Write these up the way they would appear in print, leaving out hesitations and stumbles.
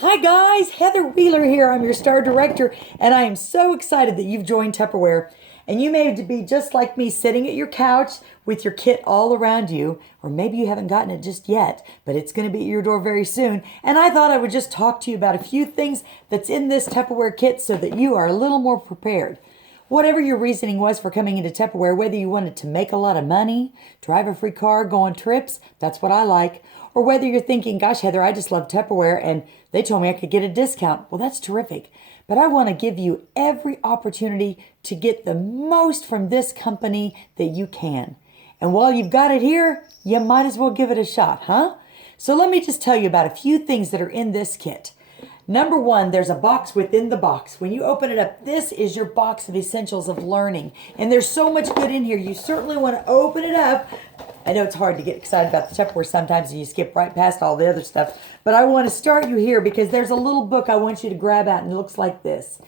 Hi guys, Heather Wheeler here. I'm your star director, and I am so excited that you've joined Tupperware. And you may be just like me, sitting at your couch with your kit all around you, or maybe you haven't gotten it just yet, but it's going to be at your door very soon. And I thought I would just talk to you about a few things that's in this Tupperware kit so that you are a little more prepared. Whatever your reasoning was for coming into Tupperware, whether you wanted to make a lot of money, drive a free car, go on trips, that's what I like. Or whether you're thinking, gosh, Heather, I just love Tupperware and they told me I could get a discount. Well, that's terrific. But I want to give you every opportunity to get the most from this company that you can. And while you've got it here, you might as well give it a shot, huh? So let me just tell you about a few things that are in this kit. Number one, there's a box within the box. When you open it up, this is your box of essentials of learning. And there's so much good in here. You certainly want to open it up. I know it's hard to get excited about the Tupperware sometimes and you skip right past all the other stuff. But I want to start you here because there's a little book I want you to grab out and it looks like this.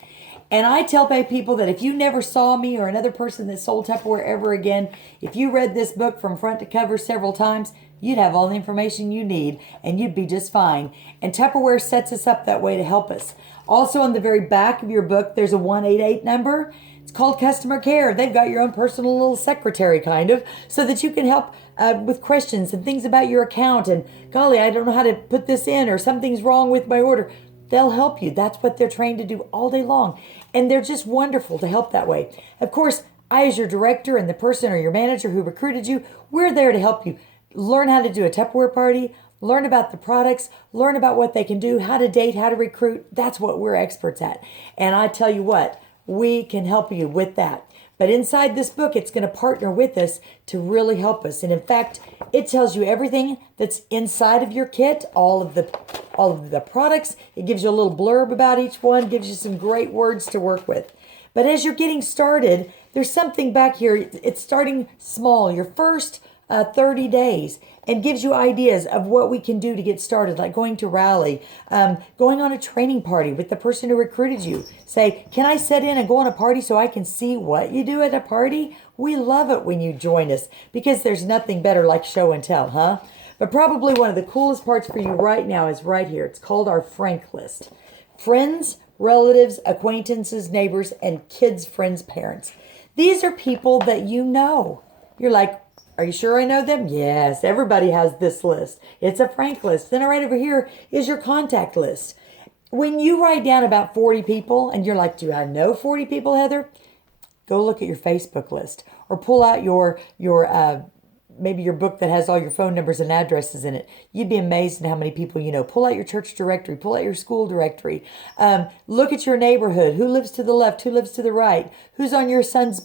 And I tell people that if you never saw me or another person that sold Tupperware ever again, if you read this book from front to cover several times, you'd have all the information you need and you'd be just fine. And Tupperware sets us up that way to help us. Also on the very back of your book, there's a 188 number. It's called customer care. They've got your own personal little secretary kind of, so that you can help with questions and things about your account. And golly, I don't know how to put this in, or something's wrong with my order. They'll help you. That's what they're trained to do all day long. And they're just wonderful to help that way. Of course, I as your director and the person or your manager who recruited you, we're there to help you learn how to do a Tupperware party, learn about the products, learn about what they can do, how to date, how to recruit. That's what we're experts at. And I tell you what, we can help you with that. But inside this book, it's going to partner with us to really help us. And in fact, it tells you everything that's inside of your kit, all of the products. It gives you a little blurb about each one, gives you some great words to work with. But as you're getting started, there's something back here. It's starting small, your first 30 days, and gives you ideas of what we can do to get started, like going to rally, going on a training party with the person who recruited you. Say, can I sit in and go on a party so I can see what you do at a party? We love it when you join us because there's nothing better like show and tell, huh? But probably one of the coolest parts for you right now is right here. It's called our Frank list. Friends, relatives, acquaintances, neighbors, and kids' friends' parents. These are people that you know. You're like, are you sure I know them? Yes, everybody has this list. It's a Frank list. Then right over here is your contact list. When you write down about 40 people and you're like, do I know 40 people, Heather? Go look at your Facebook list or pull out your maybe your book that has all your phone numbers and addresses in it. You'd be amazed at how many people you know. Pull out your church directory. Pull out your school directory. Look at your neighborhood. Who lives to the left? Who lives to the right? Who's on your son's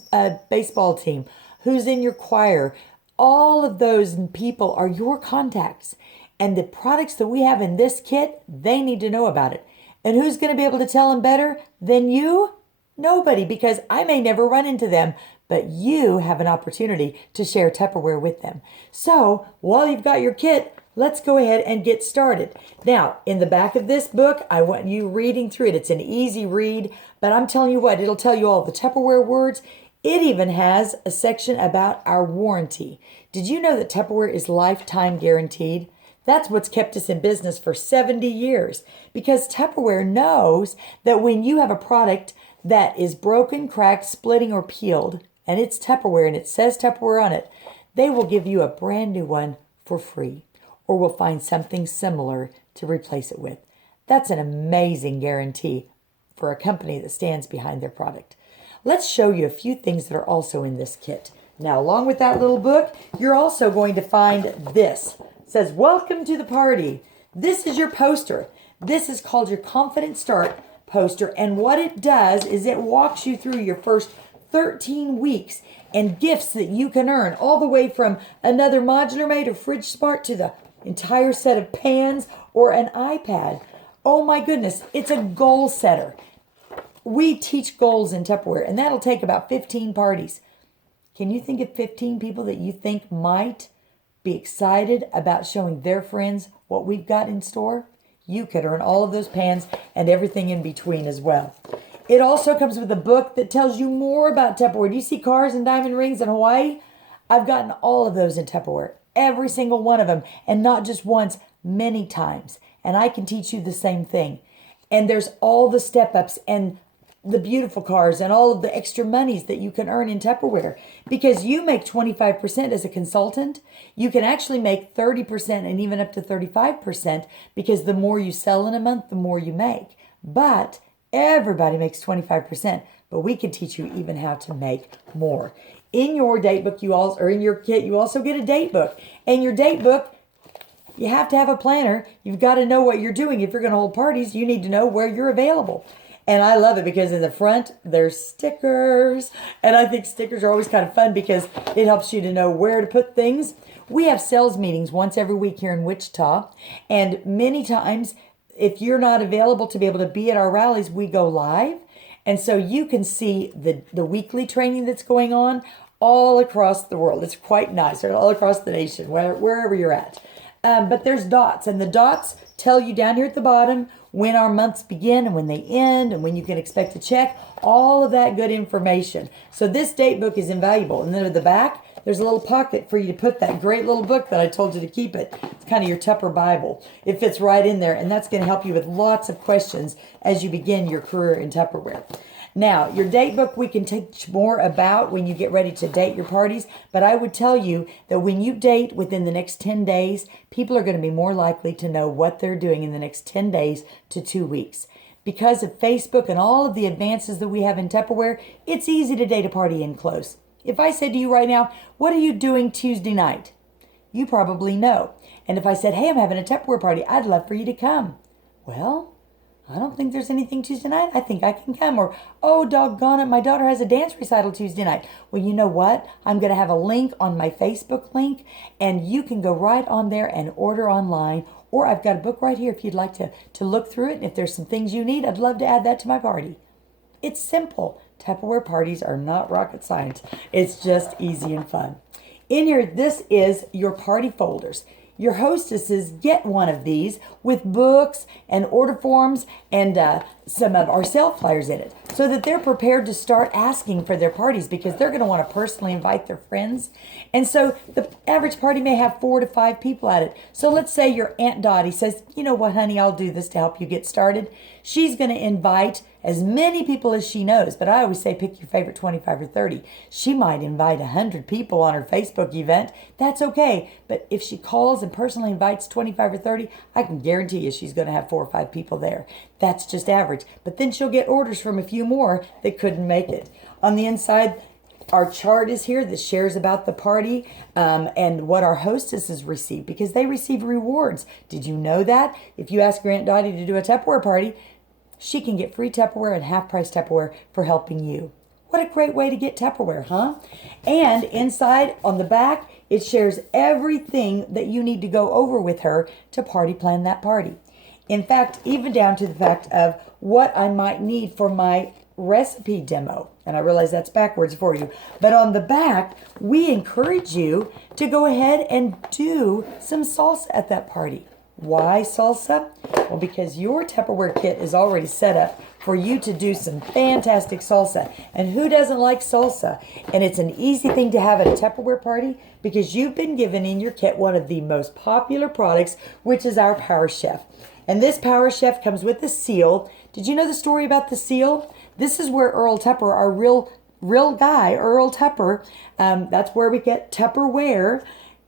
baseball team? Who's in your choir? All of those people are your contacts. And the products that we have in this kit, they need to know about it. And who's going to be able to tell them better than you? Nobody, because I may never run into them, but you have an opportunity to share Tupperware with them. So while you've got your kit, let's go ahead and get started. Now, in the back of this book, I want you reading through it. It's an easy read, but I'm telling you what, it'll tell you all the Tupperware words. It even has a section about our warranty. Did you know that Tupperware is lifetime guaranteed? That's what's kept us in business for 70 years, because Tupperware knows that when you have a product that is broken, cracked, splitting, or peeled, and it's Tupperware and it says Tupperware on it, they will give you a brand new one for free, or will find something similar to replace it with. That's an amazing guarantee for a company that stands behind their product. Let's show you a few things that are also in this kit. Now, along with that little book, you're also going to find this. It says, welcome to the party. This is your poster. This is called your Confident Start poster. And what it does is it walks you through your first 13 weeks and gifts that you can earn, all the way from another Modular Made or Fridge Smart to the entire set of pans or an iPad. Oh my goodness, it's a goal setter. We teach goals in Tupperware, and that'll take about 15 parties. Can you think of 15 people that you think might be excited about showing their friends what we've got in store? You could earn all of those pans and everything in between as well. It also comes with a book that tells you more about Tupperware. Do you see cars and diamond rings in Hawaii? I've gotten all of those in Tupperware, every single one of them, and not just once, many times. and I can teach you the same thing. And there's all the step ups and the beautiful cars and all of the extra monies that you can earn in Tupperware. Because you make 25% as a consultant, you can actually make 30% and even up to 35%, because the more you sell in a month, the more you make. But everybody makes 25%, but we can teach you even how to make more. In your date book, or in your kit, you also get a date book. And your date book, you have to have a planner. You've got to know what you're doing. If you're going to hold parties, you need to know where you're available. And I love it because in the front, there's stickers. And I think stickers are always kind of fun because it helps you to know where to put things. We have sales meetings once every week here in Wichita. And many times, if you're not available to be able to be at our rallies, we go live. And so you can see the weekly training that's going on all across the world. It's quite nice. They're all across the nation, wherever you're at. But there's dots, and the dots tell you down here at the bottom when our months begin and when they end and when you can expect a check, all of that good information. So this date book is invaluable. And then at the back, there's a little pocket for you to put that great little book that I told you to keep it. It's kind of your Tupper Bible. It fits right in there, and that's going to help you with lots of questions as you begin your career in Tupperware. Now, your date book we can teach more about when you get ready to date your parties, but I would tell you that when you date within the next 10 days, people are going to be more likely to know what they're doing in the next 10 days to 2 weeks. Because of Facebook and all of the advances that we have in Tupperware, it's easy to date a party in close. If I said to you right now, what are you doing Tuesday night? You probably know. And if I said, hey, I'm having a Tupperware party, I'd love for you to come. Well, I don't think there's anything Tuesday night. I think I can come. Or, oh, doggone it, my daughter has a dance recital Tuesday night. Well, you know what? I'm going to have a link on my Facebook link, and you can go right on there and order online. Or I've got a book right here if you'd like to look through it. And if there's some things you need, I'd love to add that to my party. It's simple. Tupperware parties are not rocket science. It's just easy and fun. In here, this is your party folders. Your hostesses get one of these with books and order forms and some of our sale flyers in it so that they're prepared to start asking for their parties because they're going to want to personally invite their friends. And so the average party may have 4 to 5 people at it. So let's say your Aunt Dottie says, you know what, honey, I'll do this to help you get started. She's going to invite as many people as she knows, but I always say pick your favorite 25 or 30. She might invite 100 people on her Facebook event. That's okay. But if she calls and personally invites 25 or 30, I can guarantee you she's going to have 4 or 5 people there. That's just average. But then she'll get orders from a few more that couldn't make it. On the inside, our chart is here that shares about the party and what our hostesses receive because they receive rewards. Did you know that? If you ask your Aunt Dottie to do a Tupperware party, she can get free Tupperware and half-price Tupperware for helping you. What a great way to get Tupperware, huh? And inside, on the back, it shares everything that you need to go over with her to party plan that party. In fact, even down to the fact of what I might need for my recipe demo. And I realize that's backwards for you. But on the back, we encourage you to go ahead and do some salsa at that party. Why salsa? Well, because your Tupperware kit is already set up for you to do some fantastic salsa. And who doesn't like salsa? And it's an easy thing to have at a Tupperware party because you've been given in your kit one of the most popular products, which is our Power Chef. And this Power Chef comes with a seal. Did you know the story about the seal? This is where Earl Tupper, our real guy, Earl Tupper, that's where we get Tupperware.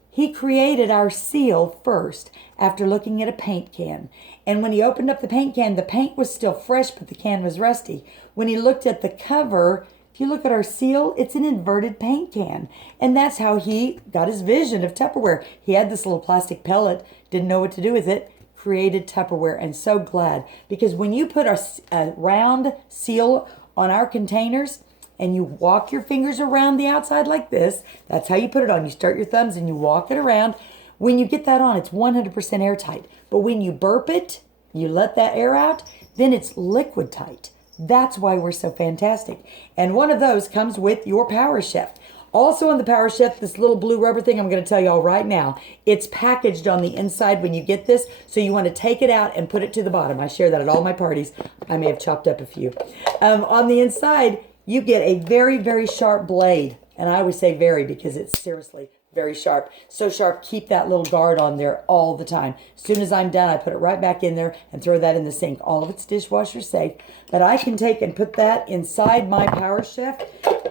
He created our seal first after looking at a paint can. And when he opened up the paint can, the paint was still fresh, but the can was rusty. When he looked at the cover, if you look at our seal, it's an inverted paint can. And that's how he got his vision of Tupperware. He had this little plastic pellet, didn't know what to do with it, created Tupperware, and so glad. Because when you put a round seal on our containers, and you walk your fingers around the outside like this. That's how you put it on. You start your thumbs and you walk it around. When you get that on, it's 100% airtight. But when you burp it, you let that air out, then it's liquid tight. That's why we're so fantastic. And one of those comes with your Power Chef. Also on the Power Chef, this little blue rubber thing I'm going to tell y'all right now, it's packaged on the inside when you get this, so you want to take it out and put it to the bottom. I share that at all my parties. I may have chopped up a few. On the inside, you get a very, very sharp blade. And I always say very because it's seriously very sharp. So sharp, keep that little guard on there all the time. As soon as I'm done, I put it right back in there and throw that in the sink. All of it's dishwasher safe. But I can take and put that inside my Power Chef,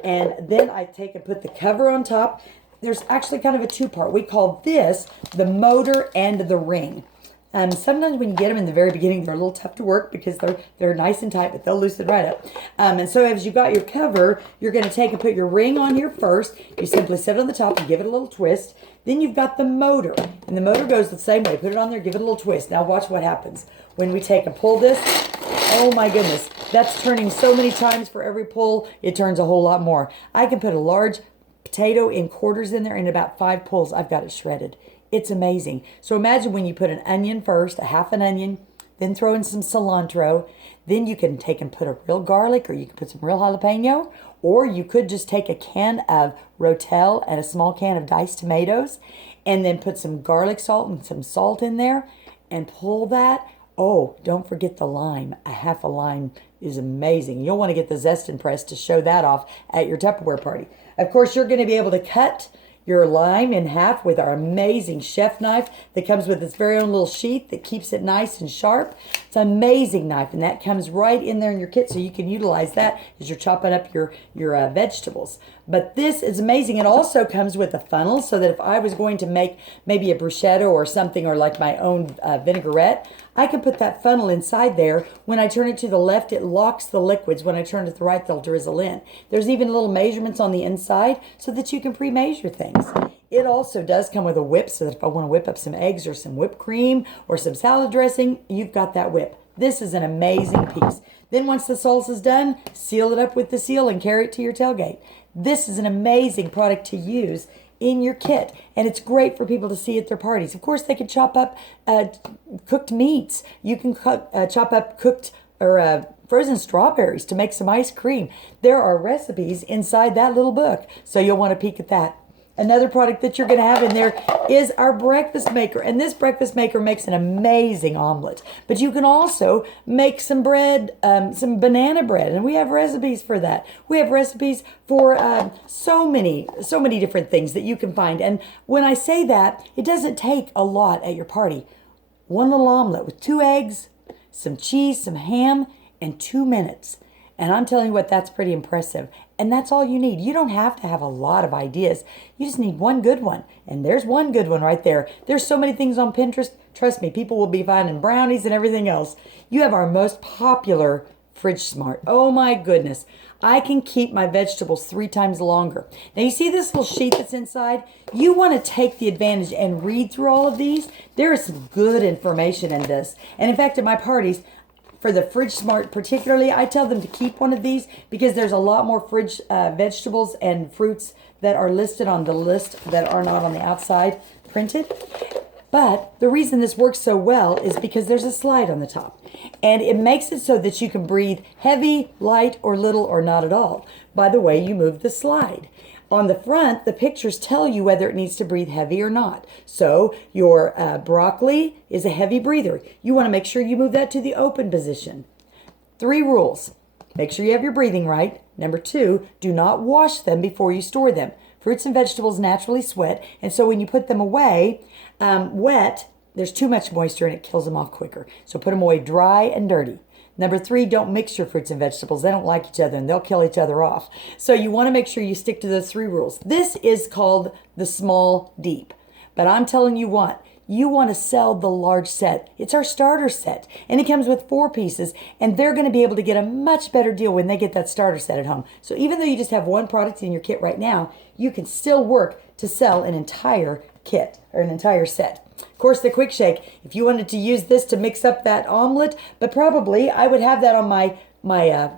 and then I take and put the cover on top. There's actually kind of a two-part. We call this the motor and the ring. Sometimes when you get them in the very beginning, they're a little tough to work because they're nice and tight, but they'll loosen right up. And so as you've got your cover, you're going to take and put your ring on here first. You simply set it on the top and give it a little twist. Then you've got the motor, and the motor goes the same way. Put it on there, give it a little twist. Now watch what happens. When we take and pull this, oh my goodness, that's turning so many times for every pull, it turns a whole lot more. I can put a large potato in quarters in there, and in about 5 pulls, I've got it shredded. It's amazing. So imagine when you put an onion first, a half an onion, then throw in some cilantro. Then you can take and put a real garlic, or you can put some real jalapeno, or you could just take a can of Rotel and a small can of diced tomatoes, and then put some garlic salt and some salt in there and pull that. Oh, don't forget the lime. A half a lime is amazing. You'll want to get the zestin press to show that off at your Tupperware party. Of course, you're going to be able to cut your lime in half with our amazing chef knife that comes with its very own little sheath that keeps it nice and sharp. It's an amazing knife, and that comes right in there in your kit, so you can utilize that as you're chopping up your vegetables. But this is amazing. It also comes with a funnel, so that if I was going to make maybe a bruschetta or something, or like my own vinaigrette, I can put that funnel inside there. When I turn it to the left, it locks the liquids. When I turn it to the right, they'll drizzle in. There's even little measurements on the inside so that you can pre-measure things. It also does come with a whip, so that if I want to whip up some eggs or some whipped cream or some salad dressing, you've got that whip. This is an amazing piece. Then once the salsa is done, seal it up with the seal and carry it to your tailgate. This is an amazing product to use in your kit, and it's great for people to see at their parties. Of course, they can chop up cooked meats. You can chop up cooked or frozen strawberries to make some ice cream. There are recipes inside that little book, so you'll want to peek at that. Another product that you're going to have in there is our breakfast maker. And this breakfast maker makes an amazing omelet. But you can also make some bread, some banana bread. And we have recipes for that. We have recipes for so many different things that you can find. And when I say that, it doesn't take a lot at your party. One little omelet with 2 eggs, some cheese, some ham, and 2 minutes. And I'm telling you what, that's pretty impressive. And that's all you need. You don't have to have a lot of ideas. You just need one good one. And there's one good one right there. There's so many things on Pinterest. Trust me, people will be finding brownies and everything else. You have our most popular Fridge Smart. Oh my goodness. I can keep my vegetables 3 times longer. Now you see this little sheet that's inside? You want to take the advantage and read through all of these. There is some good information in this. And in fact, at my parties, for the Fridge Smart particularly, I tell them to keep one of these because there's a lot more fridge vegetables and fruits that are listed on the list that are not on the outside printed. But the reason this works so well is because there's a slide on the top. And it makes it so that you can breathe heavy, light, or little, or not at all by the way you move the slide. On the front, the pictures tell you whether it needs to breathe heavy or not. So your broccoli is a heavy breather. You want to make sure you move that to the open position. 3 rules. Make sure you have your breathing right. Number 2, do not wash them before you store them. Fruits and vegetables naturally sweat, and so when you put them away wet, there's too much moisture and it kills them off quicker. So put them away dry and dirty. Number 3, don't mix your fruits and vegetables. They don't like each other and they'll kill each other off. So you want to make sure you stick to those 3 rules. This is called the small deep. But I'm telling you what, you want to sell the large set. It's our starter set. And it comes with 4 pieces. And they're going to be able to get a much better deal when they get that starter set at home. So even though you just have 1 product in your kit right now, you can still work to sell an entire kit or an entire set. Of course, the quick shake, if you wanted to use this to mix up that omelet, but probably I would have that on my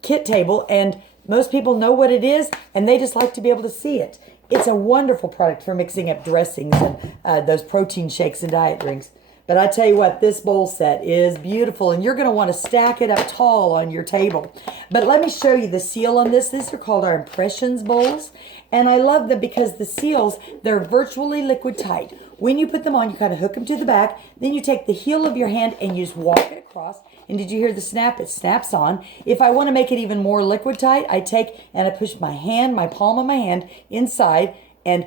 kit table, and most people know what it is, and they just like to be able to see it. It's a wonderful product for mixing up dressings and those protein shakes and diet drinks. But I tell you what, this bowl set is beautiful, and you're going to want to stack it up tall on your table. But let me show you the seal on this. These are called our Impressions bowls, and I love them because the seals, they're virtually liquid tight. When you put them on, you kind of hook them to the back, then you take the heel of your hand and you just walk it across. And did you hear the snap? It snaps on. If I want to make it even more liquid tight, I take and I push my hand, my palm of my hand inside and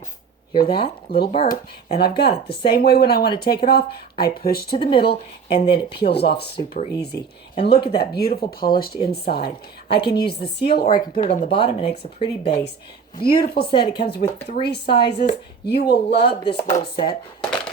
Hear that? Little burp. And I've got it. The same way when I want to take it off, I push to the middle and then it peels off super easy. And look at that beautiful polished inside. I can use the seal or I can put it on the bottom and it makes a pretty base. Beautiful set. It comes with 3 sizes. You will love this bowl set.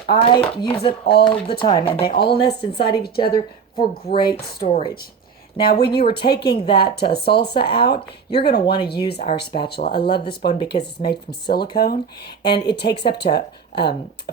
I use it all the time and they all nest inside of each other for great storage. Now, when you were taking that salsa out, you're going to want to use our spatula. I love this one because it's made from silicone and it takes up to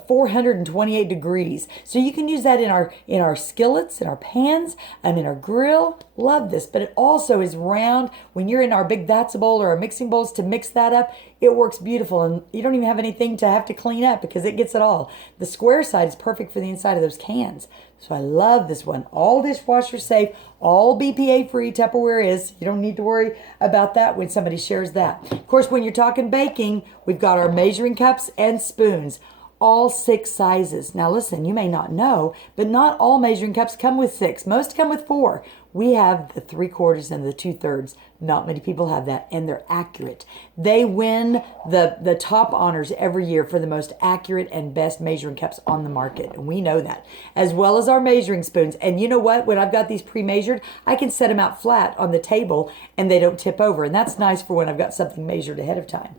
428 degrees. So you can use that in our skillets, in our pans, and in our grill. Love this, but it also is round. When you're in our big That's a bowl or our mixing bowls to mix that up, it works beautiful and you don't even have anything to have to clean up because it gets it all. The square side is perfect for the inside of those cans. So I love this one. All dishwasher safe, all BPA free. Tupperware is. You don't need to worry about that when somebody shares that. Of course, when you're talking baking, we've got our measuring cups and spoons, all 6 sizes. Now listen, you may not know, but not all measuring cups come with 6. Most come with 4. We have the 3/4 and the 2/3. Not many people have that, and they're accurate. They win the top honors every year for the most accurate and best measuring cups on the market, and we know that, as well as our measuring spoons. And you know what? When I've got these pre-measured, I can set them out flat on the table, and they don't tip over, and that's nice for when I've got something measured ahead of time.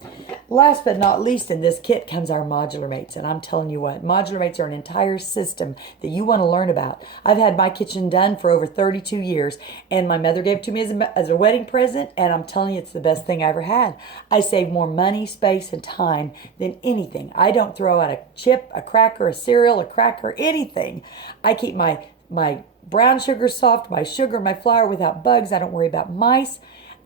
Last but not least, in this kit comes our modular mates, and I'm telling you what, modular mates are an entire system that you want to learn about. I've had my kitchen done for over 32 years, and my mother gave it to me as a wedding present, and I'm telling you, it's the best thing I ever had. I save more money, space, and time than anything. I don't throw out a chip, a cracker, a cereal, a cracker, anything. I keep my brown sugar soft, my sugar, my flour without bugs. I don't worry about mice,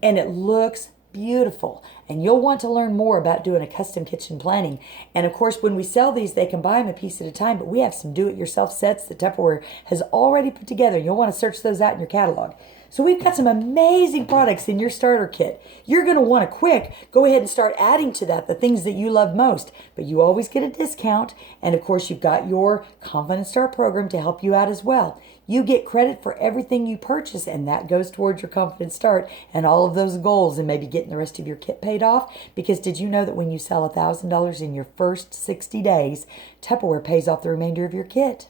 and it looks beautiful. And you'll want to learn more about doing a custom kitchen planning. And of course, when we sell these, they can buy them a piece at a time, but we have some do-it-yourself sets that Tupperware has already put together. You'll want to search those out in your catalog. So we've got some amazing products in your starter kit. You're going to want to quick go ahead and start adding to that the things that you love most, but you always get a discount. And of course, you've got your Confident Start program to help you out as well. You get credit for everything you purchase, and that goes towards your Confident Start and all of those goals and maybe getting the rest of your kit paid off. Because did you know that when you sell $1,000 in your first 60 days, Tupperware pays off the remainder of your kit?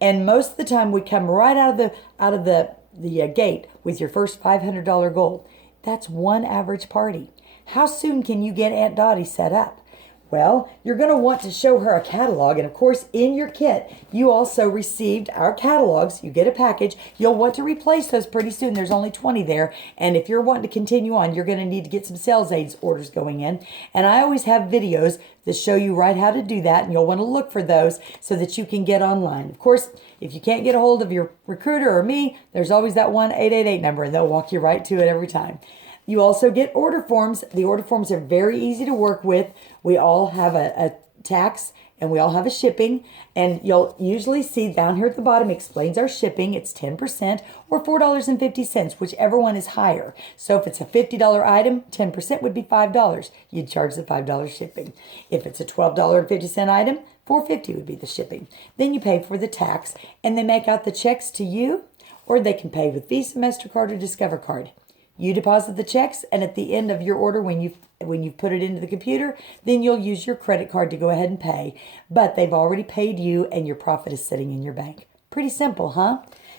And most of the time, we come right out of the gate with your first $500 goal. That's one average party. How soon can you get Aunt Dottie set up? Well, you're going to want to show her a catalog. And of course, in your kit, you also received our catalogs. You get a package. You'll want to replace those pretty soon. There's only 20 there. And if you're wanting to continue on, you're going to need to get some sales aids orders going in. And I always have videos that show you right how to do that. And you'll want to look for those so that you can get online. Of course, if you can't get a hold of your recruiter or me, there's always that 1-888 number, and they'll walk you right to it every time. You also get order forms. The order forms are very easy to work with. We all have a tax and we all have a shipping. And you'll usually see down here at the bottom explains our shipping. It's 10% or $4.50, whichever one is higher. So if it's a $50 item, 10% would be $5. You'd charge the $5 shipping. If it's a $12.50 item, $4.50 would be the shipping. Then you pay for the tax and they make out the checks to you, or they can pay with Visa, MasterCard, or Discover Card. You deposit the checks, and at the end of your order, when you've put it into the computer, then you'll use your credit card to go ahead and pay. But they've already paid you, and your profit is sitting in your bank. Pretty simple, huh?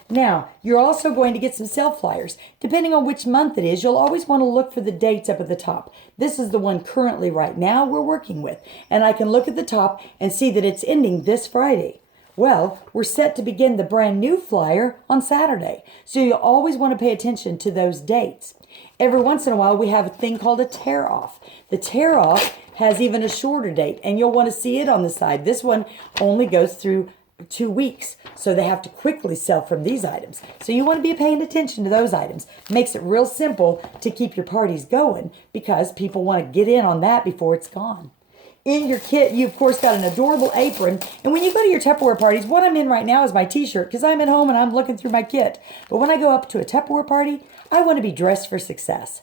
Now, you're also going to get some sale flyers. Depending on which month it is, you'll always want to look for the dates up at the top. This is the one currently right now we're working with. And I can look at the top and see that it's ending this Friday. Well, we're set to begin the brand new flyer on Saturday. So you always want to pay attention to those dates. Every once in a while, we have a thing called a tear off. The tear off has even a shorter date, and you'll want to see it on the side. This one only goes through 2 weeks, so they have to quickly sell from these items. So you want to be paying attention to those items. Makes it real simple to keep your parties going because people want to get in on that before it's gone. In your kit, you, of course, got an adorable apron. And when you go to your Tupperware parties, what I'm in right now is my t-shirt because I'm at home and I'm looking through my kit. But when I go up to a Tupperware party, I want to be dressed for success.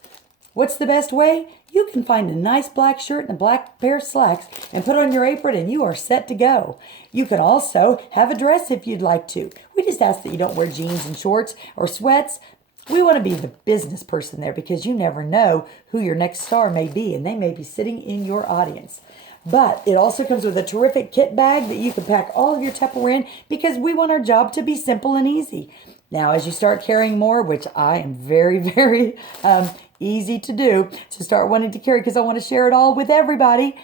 What's the best way? You can find a nice black shirt and a black pair of slacks and put on your apron and you are set to go. You can also have a dress if you'd like to. We just ask that you don't wear jeans and shorts or sweats. We want to be the business person there because you never know who your next star may be, and they may be sitting in your audience. But it also comes with a terrific kit bag that you can pack all of your Tupperware in because we want our job to be simple and easy. Now, as you start carrying more, which I am very, very easy to do, to start wanting to carry because I want to share it all with everybody,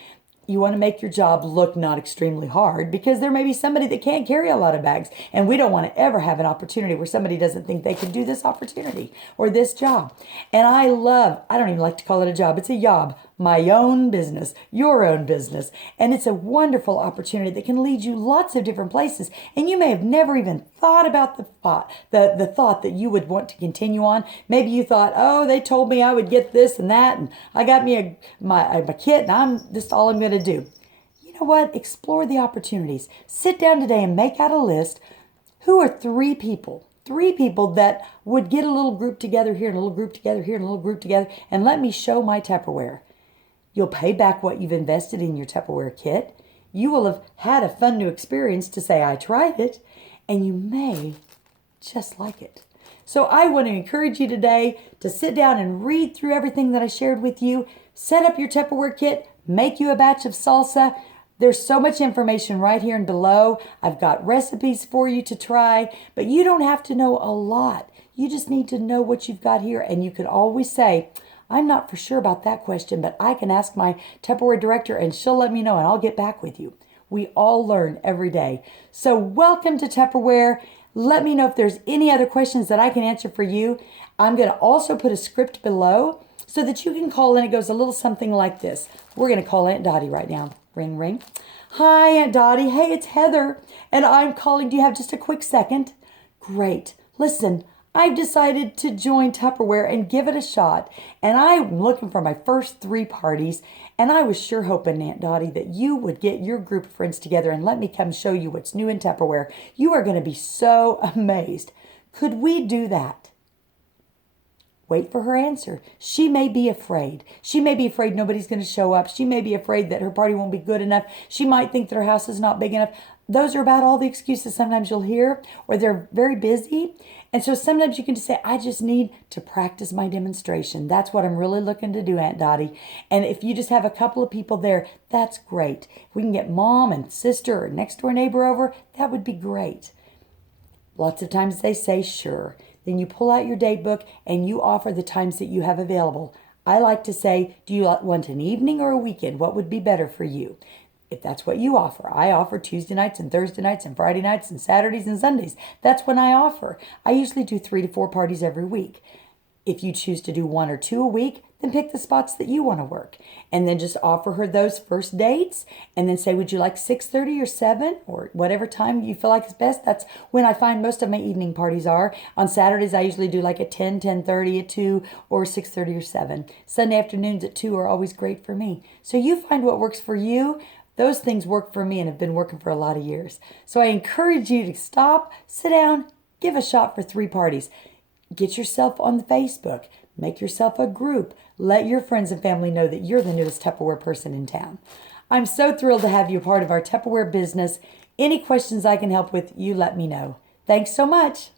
you want to make your job look not extremely hard because there may be somebody that can't carry a lot of bags. And we don't want to ever have an opportunity where somebody doesn't think they can do this opportunity or this job. And I don't even like to call it a job. It's a job. My own business, your own business. And it's a wonderful opportunity that can lead you lots of different places. And you may have never even thought about the thought that you would want to continue on. Maybe you thought, oh, they told me I would get this and that, and I got me my kit, and this all I'm going to do. You know what? Explore the opportunities. Sit down today and make out a list. Who are three people that would get a little group together here and a little group together here and a little group together, and let me show my Tupperware. You'll pay back what you've invested in your Tupperware kit. You will have had a fun new experience to say, I tried it, and you may just like it. So I want to encourage you today to sit down and read through everything that I shared with you. Set up your Tupperware kit. Make you a batch of salsa. There's so much information right here and below. I've got recipes for you to try, but you don't have to know a lot. You just need to know what you've got here, and you can always say, I'm not for sure about that question, but I can ask my Tupperware director and she'll let me know and I'll get back with you. We all learn every day. So welcome to Tupperware. Let me know if there's any other questions that I can answer for you. I'm going to also put a script below so that you can call in. It goes a little something like this. We're going to call Aunt Dottie right now. Ring, ring. Hi, Aunt Dottie. Hey, it's Heather. And I'm calling. Do you have just a quick second? Great. Listen, I've decided to join Tupperware and give it a shot. And I'm looking for my first 3 parties. And I was sure hoping, Aunt Dottie, that you would get your group of friends together and let me come show you what's new in Tupperware. You are going to be so amazed. Could we do that? Wait for her answer. She may be afraid. She may be afraid nobody's going to show up. She may be afraid that her party won't be good enough. She might think that her house is not big enough. Those are about all the excuses sometimes you'll hear, or they're very busy. And so sometimes you can just say, I just need to practice my demonstration. That's what I'm really looking to do, Aunt Dottie. And if you just have a couple of people there, that's great. If we can get mom and sister or next door neighbor over, that would be great. Lots of times they say, sure. Then you pull out your date book and you offer the times that you have available. I like to say, do you want an evening or a weekend? What would be better for you? If that's what you offer. I offer Tuesday nights and Thursday nights and Friday nights and Saturdays and Sundays. That's when I offer. I usually do 3 to 4 parties every week. If you choose to do 1 or 2 a week, then pick the spots that you want to work. And then just offer her those first dates and then say, would you like 6:30 or 7 or whatever time you feel like is best? That's when I find most of my evening parties are. On Saturdays, I usually do like at 10, 10:30, at 2, or 6:30 or 7. Sunday afternoons at 2 are always great for me. So you find what works for you. Those things work for me and have been working for a lot of years. So I encourage you to stop, sit down, give a shot for 3 parties. Get yourself on the Facebook. Make yourself a group. Let your friends and family know that you're the newest Tupperware person in town. I'm so thrilled to have you a part of our Tupperware business. Any questions I can help with, you let me know. Thanks so much.